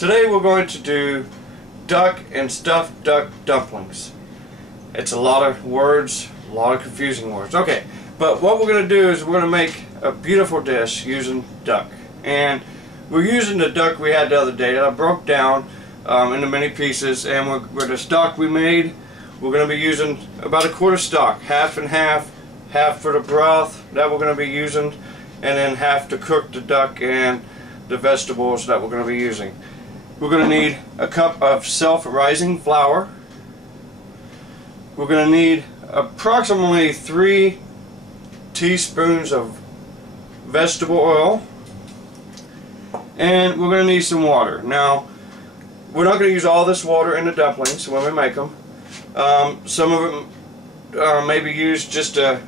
Today we're going to do duck and stuffed duck dumplings. It's a lot of words, a lot of confusing words. Okay, but what we're going to do is we're going to make a beautiful dish using duck. And we're using the duck we had the other day that I broke down into many pieces, and with the stock we made, we're going to be using about a quart of stock, half and half, half for the broth that we're going to be using, and then half to cook the duck and the vegetables that we're going to be using. We're going to need a cup of self-rising flour. We're going to need approximately 3 teaspoons of vegetable oil, and we're going to need some water. Now, we're not going to use all this water in the dumplings when we make them. Some of them may be used just to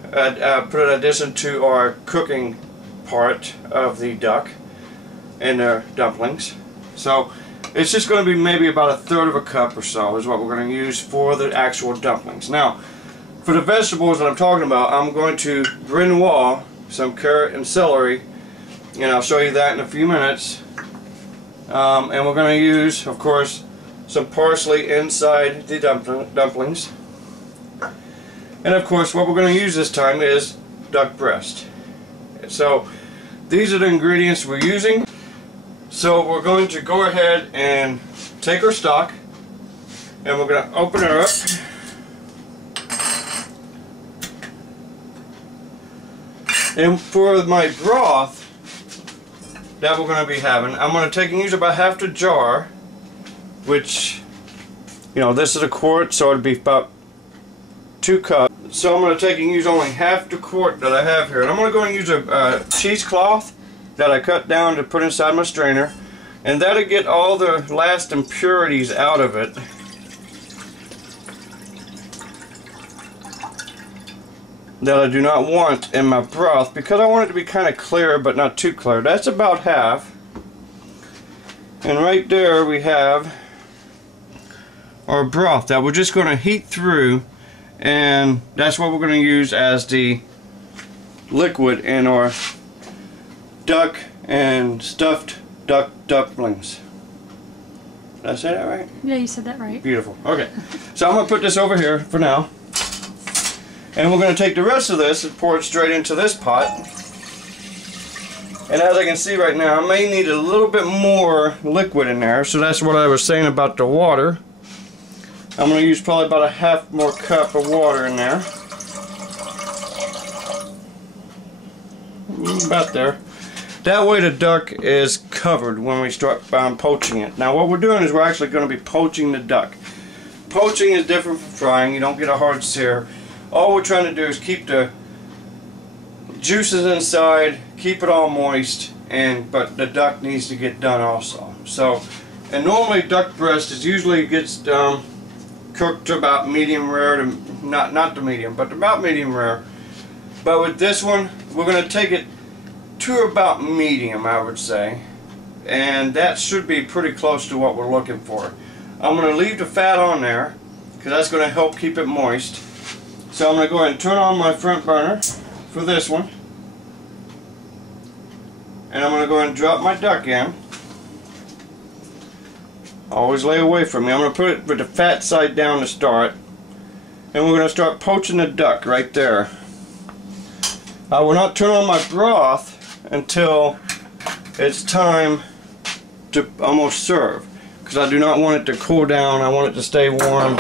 put an addition to our cooking part of the duck and the dumplings. So it's just going to be maybe about 1/3 of a cup or so is what we're going to use for the actual dumplings. Now, for the vegetables that I'm talking about, I'm going to brunoise some carrot and celery, and I'll show you that in a few minutes. And we're going to use, of course, some parsley inside the dumplings. And of course, what we're going to use this time is duck breast. So these are the ingredients we're using. So we're going to go ahead and take our stock, and we're going to open her up. And for my broth that we're going to be having, I'm going to take and use about half the jar, which, you know, this is a quart, so it'd be about 2 cups. So I'm going to take and use only half the quart that I have here. And I'm going to go and use a cheesecloth that I cut down to put inside my strainer, and that'll get all the last impurities out of it. That I do not want in my broth, because I want it to be kind of clear but not too clear. That's about half. And right there we have our broth that we're just going to heat through, and that's what we're going to use as the liquid in our duck and stuffed duck dumplings. Did I say that right? Yeah, you said that right. Beautiful. Okay, so I'm going to put this over here for now, and we're going to take the rest of this and pour it straight into this pot. And as I can see right now, I may need a little bit more liquid in there, so that's what I was saying about the water. I'm going to use probably about a half more cup of water in there. About there. That way the duck is covered when we start poaching it. Now what we're doing is we're actually going to be poaching the duck. Poaching is different from frying. You don't get a hard sear. All we're trying to do is keep the juices inside, keep it all moist, but the duck needs to get done also. So, and normally duck breast usually gets cooked to about medium rare, to not to medium, but about medium rare. But with this one, we're going to take it to about medium, I would say, and that should be pretty close to what we're looking for. I'm going to leave the fat on there because that's going to help keep it moist. So I'm going to go ahead and turn on my front burner for this one, and I'm going to go ahead and drop my duck in. Always lay away from me. I'm going to put it with the fat side down to start, and we're going to start poaching the duck right there. I will not turn on my broth until it's time to almost serve, because I do not want it to cool down. I want it to stay warm,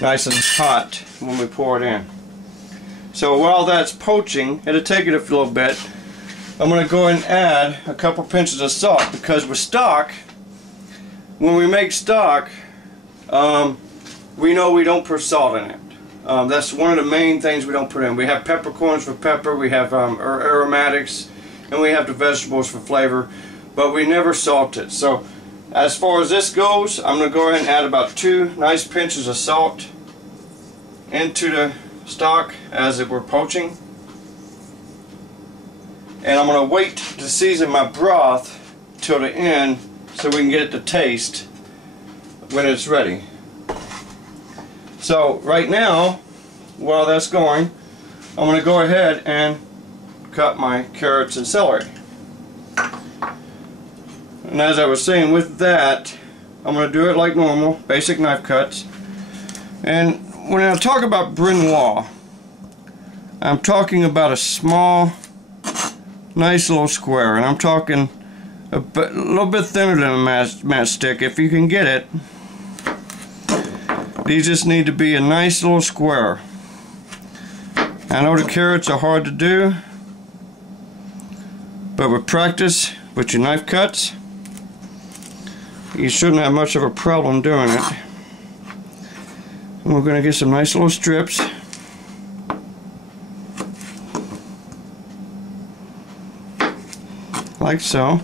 nice and hot when we pour it in. So while that's poaching, it'll take it a little bit. I'm going to go and add a couple pinches of salt, because with stock, when we make stock, we know we don't put salt in it. That's one of the main things we don't put in. We have peppercorns for pepper, we have aromatics, and we have the vegetables for flavor, but we never salt it. So as far as this goes, I'm going to go ahead and add about 2 nice pinches of salt into the stock as we're poaching. And I'm going to wait to season my broth till the end so we can get it to taste when it's ready. So right now, while that's going, I'm going to go ahead and cut my carrots and celery. And as I was saying, with that, I'm going to do it like normal, basic knife cuts. And when I talk about brunoise, I'm talking about a small, nice little square, and I'm talking a little bit thinner than a matchstick if you can get it. These just need to be a nice little square. I know the carrots are hard to do, but with practice with your knife cuts, you shouldn't have much of a problem doing it. And we're going to get some nice little strips. Like so.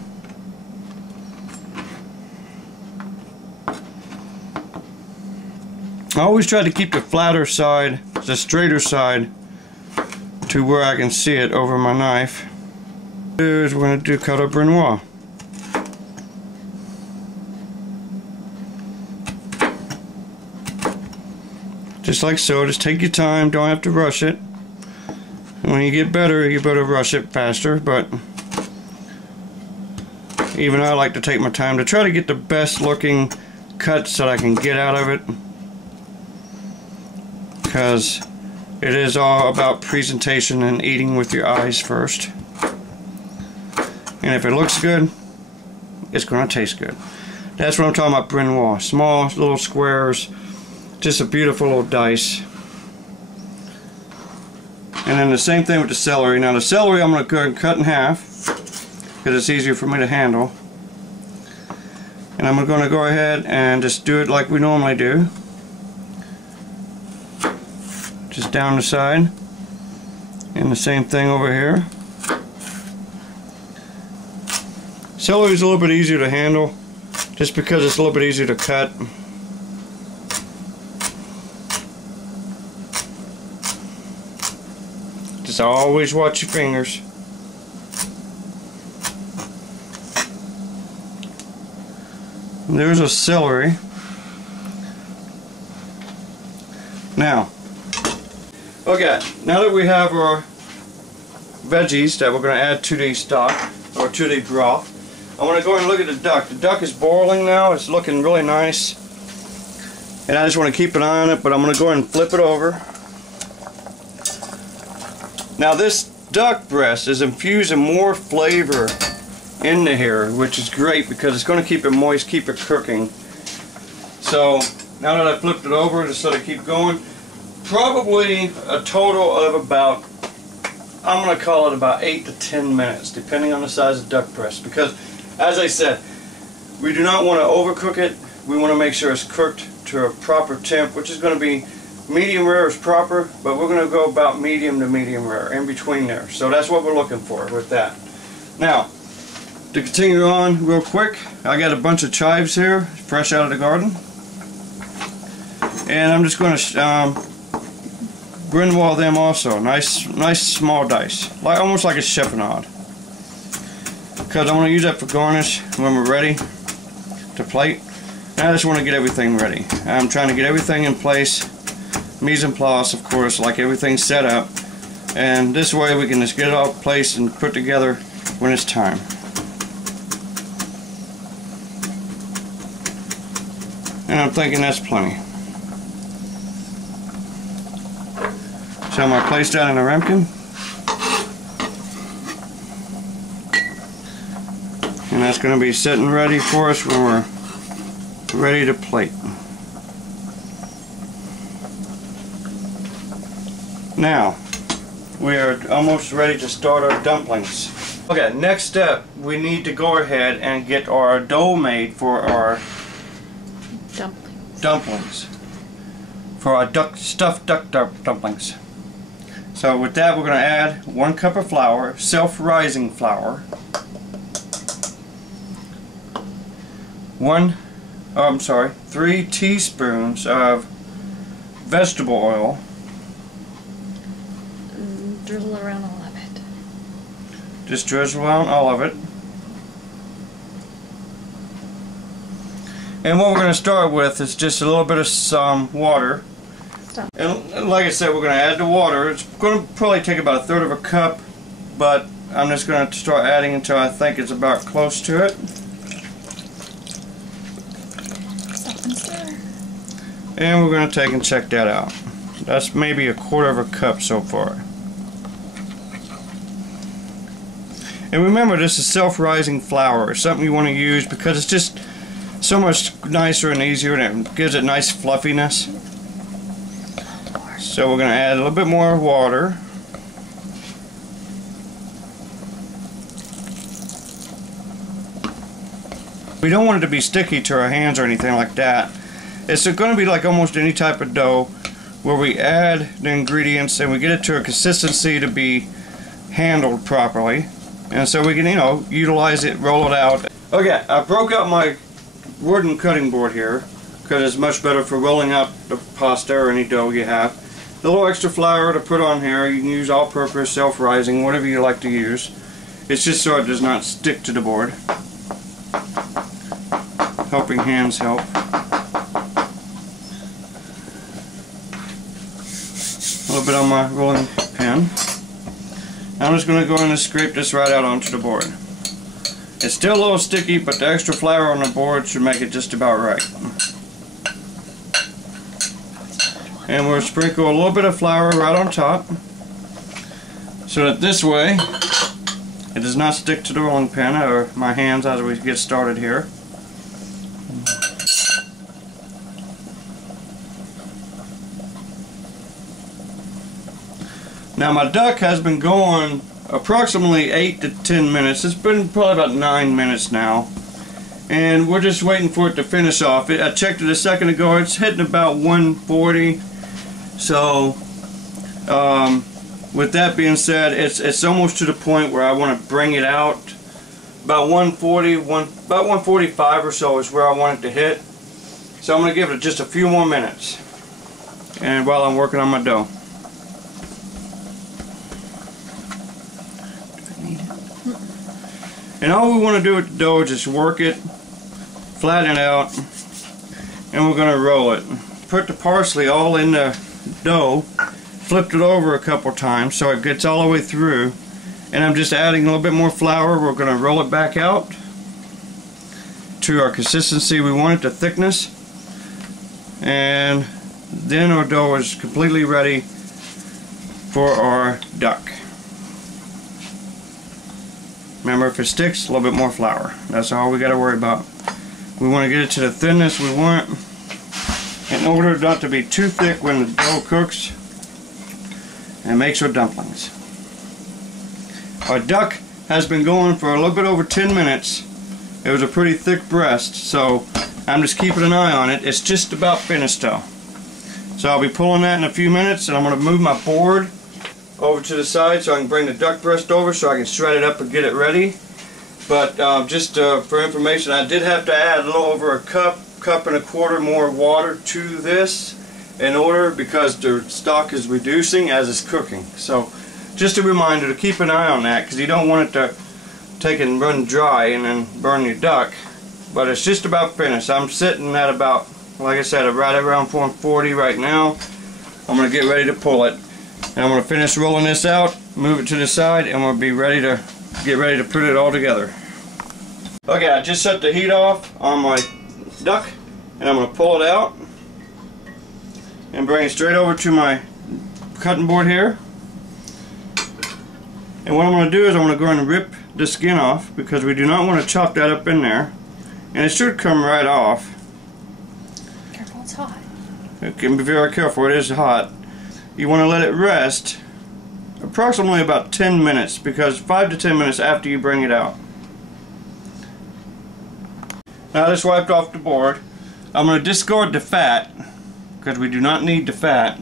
I always try to keep the flatter side, the straighter side, to where I can see it over my knife. Here's we're going to do cut up brunoise. Just like so. Just take your time, don't have to rush it. And when you get better, you better rush it faster, but even I like to take my time to try to get the best looking cuts that I can get out of it, because it is all about presentation and eating with your eyes first. And if it looks good, it's going to taste good. That's what I'm talking about, brunoise. Small little squares, just a beautiful little dice. And then the same thing with the celery. Now the celery I'm going to go ahead and cut in half, because it's easier for me to handle. And I'm going to go ahead and just do it like we normally do. Just down the side. And the same thing over here. Celery is a little bit easier to handle, just because it's a little bit easier to cut. Just always watch your fingers. And there's a celery. Now, okay, now that we have our veggies that we're going to add to the stock, or to the broth, I want to go and look at the duck. The duck is boiling now. It's looking really nice. And I just want to keep an eye on it, but I'm going to go ahead and flip it over. Now this duck breast is infusing more flavor into here, which is great because it's going to keep it moist, keep it cooking. So now that I flipped it over, just let it keep going, probably a total of about, I'm going to call it about 8 to 10 minutes, depending on the size of the duck breast. Because, as I said, we do not want to overcook it. We want to make sure it's cooked to a proper temp, which is going to be medium rare is proper, but we're going to go about medium to medium rare, in between there. So that's what we're looking for with that. Now, to continue on real quick, I got a bunch of chives here, fresh out of the garden. And I'm just going to brunoise them also. Nice small dice, like almost like a chiffonade. Because I want to use that for garnish when we're ready to plate. And I just want to get everything ready. I'm trying to get everything in place, mise en place, of course, like everything's set up. And this way we can just get it all placed and put together when it's time. And I'm thinking that's plenty. So I'm going to place that in a ramekin. And that's going to be sitting ready for us when we're ready to plate. Now, we are almost ready to start our dumplings. Okay, next step, we need to go ahead and get our dough made for our dumplings. For our stuffed duck dumplings. So with that, we're going to add 1 cup of flour, self-rising flour. 3 teaspoons of vegetable oil. Drizzle around all of it. Just drizzle around all of it. And what we're going to start with is just a little bit of some water. Stop. And like I said, we're going to add the water. It's going to probably take about 1/3 of a cup, but I'm just going to start adding until I think it's about close to it. And we're going to take and check that out. That's maybe 1/4 cup so far. And remember, this is self-rising flour. It's something you want to use because it's just so much nicer and easier, and it gives it nice fluffiness. So we're going to add a little bit more water. We don't want it to be sticky to our hands or anything like that. It's going to be like almost any type of dough where we add the ingredients and we get it to a consistency to be handled properly. And so we can, you know, utilize it, roll it out. Okay, I broke out my wooden cutting board here because it's much better for rolling out the pasta or any dough you have. A little extra flour to put on here. You can use all-purpose, self-rising, whatever you like to use. It's just so it does not stick to the board. Helping hands help. A little bit on my rolling pin. I'm just going to go in and scrape this right out onto the board. It's still a little sticky, but the extra flour on the board should make it just about right. And we'll sprinkle a little bit of flour right on top so that this way it does not stick to the rolling pin or my hands as we get started here. Now my duck has been going approximately 8 to 10 minutes. It's been probably about 9 minutes now. And we're just waiting for it to finish off. I checked it a second ago. It's hitting about 140. So with that being said, it's almost to the point where I want to bring it out. About 140, about 145 or so is where I want it to hit. So I'm going to give it just a few more minutes. And while I'm working on my dough. And all we want to do with the dough is just work it, flatten it out, and we're going to roll it. Put the parsley all in the dough, flipped it over a couple times so it gets all the way through, and I'm just adding a little bit more flour. We're going to roll it back out to our consistency we want it, the thickness, and then our dough is completely ready for our duck. Remember, if it sticks, a little bit more flour. That's all we got to worry about. We want to get it to the thinness we want in order not to be too thick when the dough cooks and makes our dumplings. Our duck has been going for a little bit over 10 minutes. It was a pretty thick breast, so I'm just keeping an eye on it. It's just about finished though. So I'll be pulling that in a few minutes, and I'm going to move my board over to the side so I can bring the duck breast over so I can shred it up and get it ready. But just for information, I did have to add a little over a cup and a quarter more water to this in order, because the stock is reducing as it's cooking. So just a reminder to keep an eye on that, because you don't want it to take and run dry and then burn your duck. But it's just about finished. I'm sitting at about, like I said, right around 440 right now. I'm going to get ready to pull it. And I'm going to finish rolling this out, move it to the side, and we'll be ready to get ready to put it all together. Okay, I just set the heat off on my duck, and I'm going to pull it out and bring it straight over to my cutting board here. And what I'm going to do is I'm going to go ahead and rip the skin off, because we do not want to chop that up in there. And it should come right off. Careful, it's hot. You can be very careful, it is hot. You want to let it rest approximately about 10 minutes, because 5 to 10 minutes after you bring it out. Now I just wiped off the board. I'm going to discard the fat, because we do not need the fat.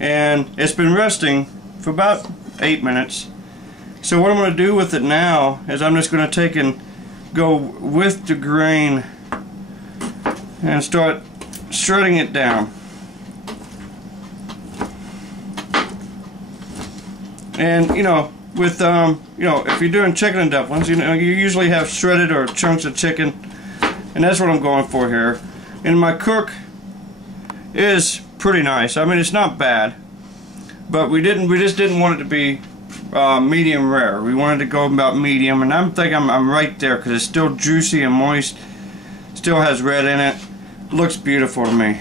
And it's been resting for about 8 minutes. So what I'm going to do with it now is I'm just going to take and go with the grain and start shredding it down. And you know, with if you're doing chicken and dumplings, you usually have shredded or chunks of chicken, and that's what I'm going for here. And my cook is pretty nice. I mean, it's not bad, but we just didn't want it to be medium rare. We wanted to go about medium, and I'm right there, because it's still juicy and moist, still has red in it. looks beautiful to me.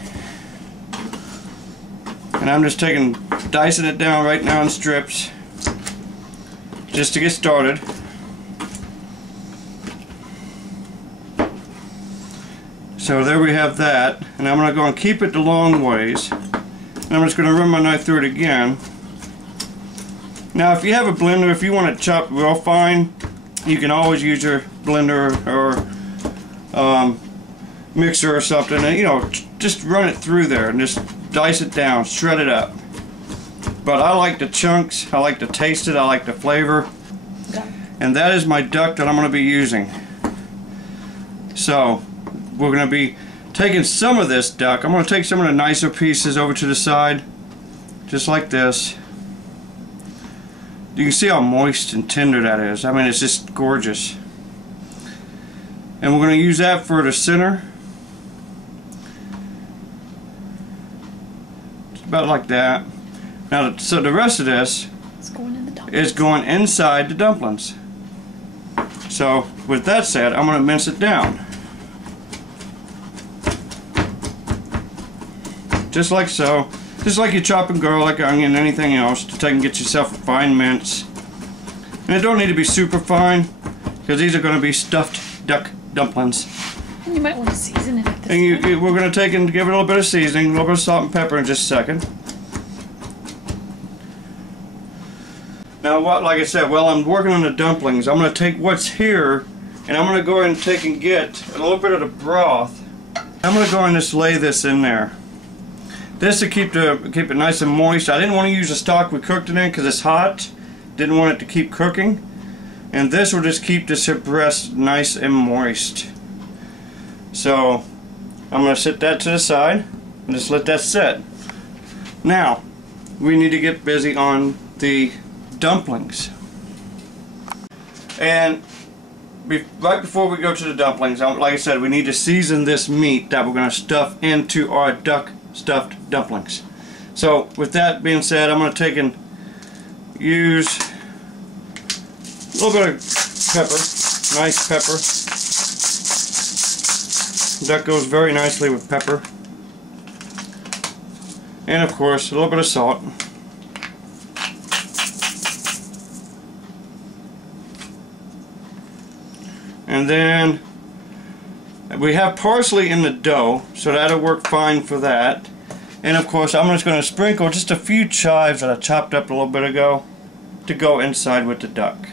And I'm just dicing it down right now in strips just to get started. So there we have that, and I'm going to go and keep it the long ways. And I'm just going to run my knife through it again. Now if you have a blender, if you want to chop real fine, you can always use your blender or mixer or something, and you know, just run it through there and just dice it down, shred it up. But I like the chunks, I like to taste it, I like the flavor. And that is my duck that I'm going to be using. So we're going to be taking some of this duck. I'm going to take some of the nicer pieces over to the side, just like this. You can see how moist and tender that is. I mean, it's just gorgeous. And we're going to use that for the center. Just about like that. Now, so the rest of this is going inside the dumplings. So, with that said, I'm going to mince it down. Just like so. Just like you chopping garlic, onion, anything else, to take and get yourself a fine mince. And it don't need to be super fine, because these are going to be stuffed duck dumplings. And you might want to season it at this And we're going to take and give it a little bit of seasoning, a little bit of salt and pepper in just a second. Now, like I said, while I'm working on the dumplings, I'm going to take what's here, and I'm going to go ahead and take and get a little bit of the broth. I'm going to go ahead and just lay this in there. This to keep it nice and moist. I didn't want to use the stock we cooked it in because it's hot. Didn't want it to keep cooking. And this will just keep this breast nice and moist. So I'm going to set that to the side and just let that set. Now we need to get busy on the dumplings. And right before we go to the dumplings, like I said, we need to season this meat that we're going to stuff into our duck stuffed dumplings. So with that being said, I'm going to take and use a little bit of pepper, nice pepper. That goes very nicely with pepper. And of course a little bit of salt. And then we have parsley in the dough, so that'll work fine for that. And of course I'm just going to sprinkle just a few chives that I chopped up a little bit ago to go inside with the duck.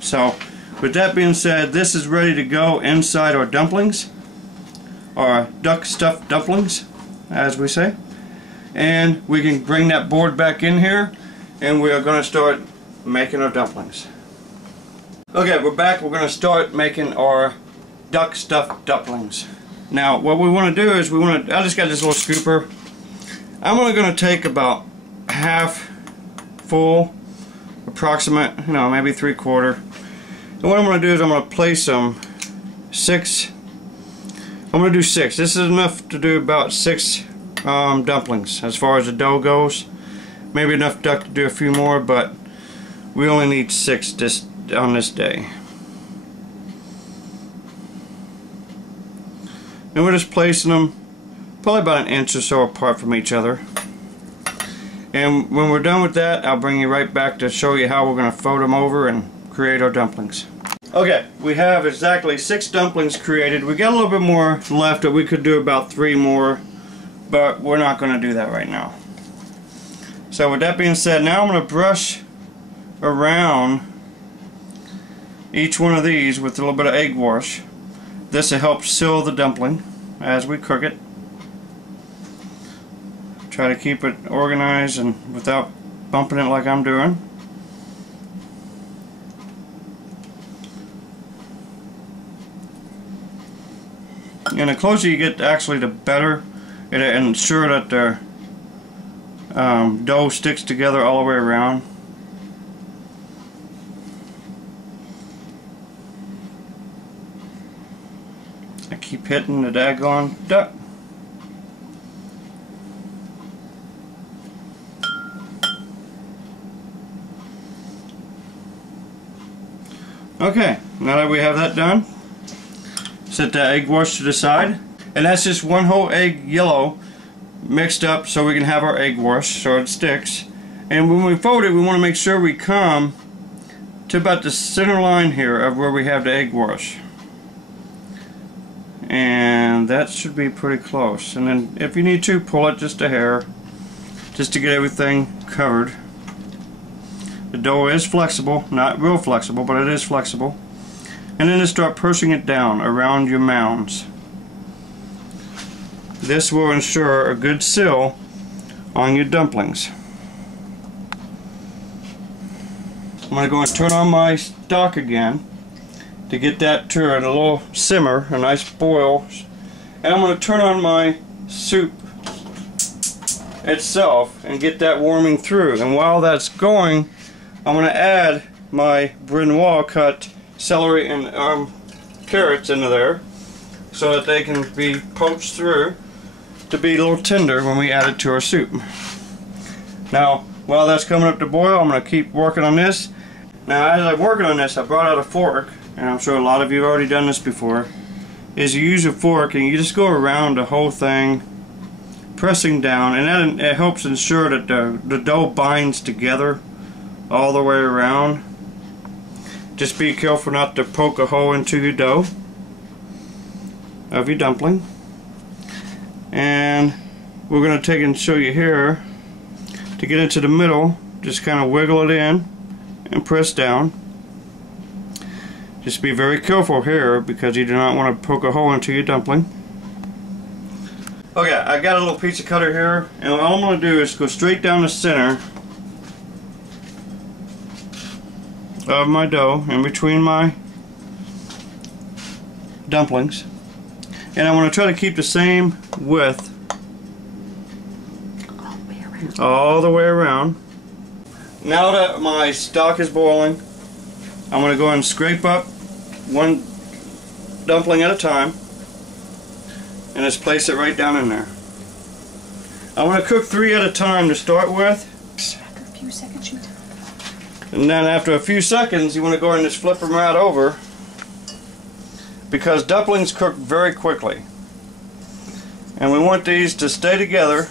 So with that being said, this is ready to go inside our dumplings, our duck stuffed dumplings as we say. And we can bring that board back in here and we are going to start making our dumplings. Okay, we're back. We're going to start making our duck stuffed dumplings. Now, what we want to do is I just got this little scooper. I'm only going to take about half full, approximate, you know, maybe 3/4. And what I'm going to do is I'm going to place them 6. I'm going to do 6. This is enough to do about 6 dumplings as far as the dough goes. Maybe enough duck to do a few more, but we only need 6 on this day. And we're just placing them probably about 1 inch or so apart from each other. And when we're done with that, I'll bring you right back to show you how we're going to fold them over and create our dumplings. Okay, we have exactly 6 dumplings created. We got a little bit more left that we could do about 3 more, but we're not going to do that right now. So with that being said, now I'm going to brush around each one of these with a little bit of egg wash. This will help seal the dumpling as we cook it. Try to keep it organized and without bumping it like I'm doing. And the closer you get actually the better. It'll ensure that the dough sticks together all the way around. I keep hitting the daggone duck. Okay, now that we have that done, Set that egg wash to the side. And that's just one whole egg yellow mixed up so we can have our egg wash so it sticks. And when we fold it, we want to make sure we come to about the center line here of where we have the egg wash. And that should be pretty close. And then if you need to, pull it just a hair, just to get everything covered. The dough is flexible, not real flexible, but it is flexible. And then just start pushing it down around your mounds. This will ensure a good seal on your dumplings. I'm going to go and turn on my stock again to get that to a little simmer, a nice boil. And I'm going to turn on my soup itself and get that warming through. And while that's going, I'm going to add my brunoise cut celery and carrots into there so that they can be poached through to be a little tender when we add it to our soup. Now, while that's coming up to boil, I'm going to keep working on this. Now, as I'm working on this, I brought out a fork, and I'm sure a lot of you have already done this before, is you use a fork and you just go around the whole thing, pressing down, and that it helps ensure that the dough binds together all the way around. Just be careful not to poke a hole into your dough of your dumpling. And we're going to take and show you here to get into the middle. Just kind of wiggle it in and press down. Just be very careful here because you do not want to poke a hole into your dumpling. Okay, I got a little pizza cutter here, and all I'm going to do is go straight down the center of my dough in between my dumplings, and I want to try to keep the same width all the way around. Now that my stock is boiling, I'm going to go and scrape up one dumpling at a time and just place it right down in there. I want to cook 3 at a time to start with. After a few seconds, you And then after a few seconds, you want to go and just flip them right over, because dumplings cook very quickly. And we want these to stay together.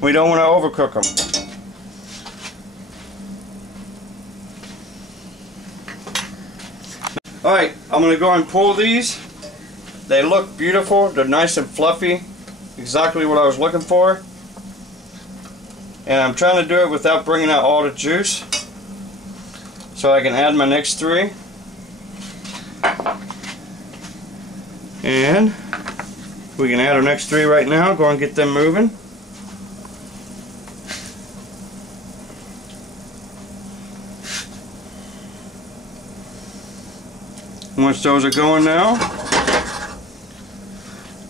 We don't want to overcook them. Alright, I'm going to go and pull these. They look beautiful. They're nice and fluffy. Exactly what I was looking for. And I'm trying to do it without bringing out all the juice, so I can add my next 3. And we can add our next 3 right now. Go and get them moving. Once those are going now,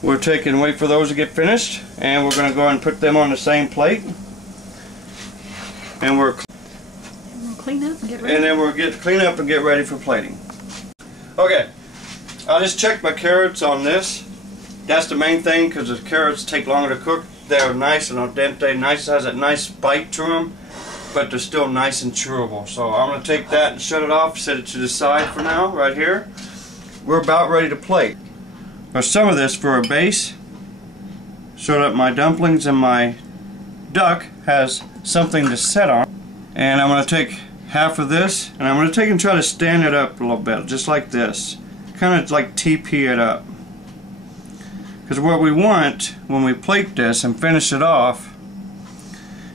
we're taking wait for those to get finished, and we're going to go and put them on the same plate. And we'll clean up and get ready. And then we'll clean up and get ready for plating. Okay, I just checked my carrots on this. That's the main thing, because the carrots take longer to cook. They're nice and al dente, nice, has a nice bite to them, but they're still nice and chewable. So I'm going to take that and shut it off, set it to the side for now, right here. We're about ready to plate. Or some of this for a base, so that my dumplings and my duck has something to set on. And I'm going to take half of this, and I'm going to take and try to stand it up a little bit, just like this. Kind of like TP it up. Because what we want when we plate this and finish it off,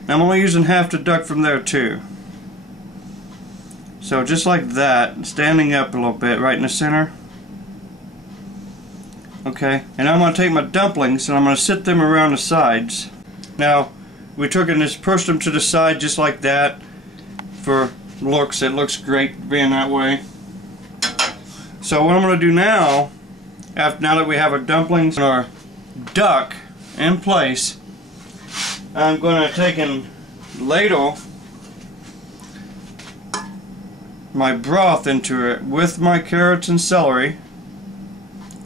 and I'm only using half the duck from there too. So just like that, standing up a little bit right in the center. Okay, and I'm going to take my dumplings and I'm going to sit them around the sides. Now, we took and just pushed them to the side just like that. For looks, it looks great being that way. So what I'm going to do now, now that we have our dumplings and our duck in place, I'm going to take and ladle my broth into it with my carrots and celery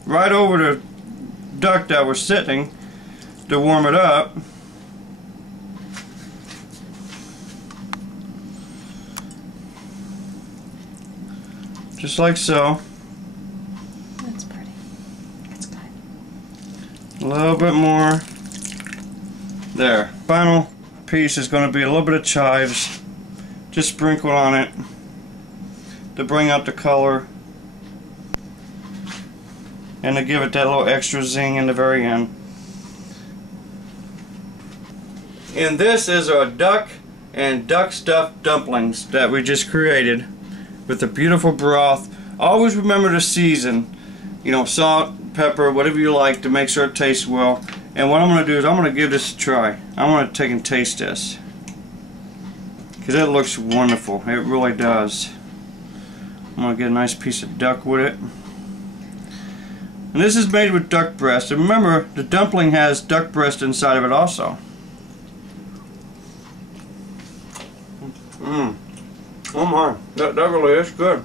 right over the duck that was sitting to warm it up. Just like so. That's pretty. little bit more. There. Final piece is going to be a little bit of chives. Just sprinkled on it to bring out the color and to give it that little extra zing in the very end. And this is our duck and duck stuffed dumplings that we just created with the beautiful broth. Always remember to season, you know, salt, pepper, whatever you like to make sure it tastes well. And what I'm going to do is I'm going to give this a try. I want to take and taste this because it looks wonderful. It really does. I'm going to get a nice piece of duck with it. And this is made with duck breast. And remember, the dumpling has duck breast inside of it also. Oh my, that really is good.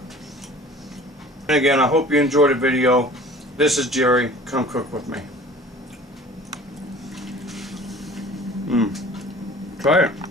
And again, I hope you enjoyed the video. This is Jerry. Come cook with me. Try it.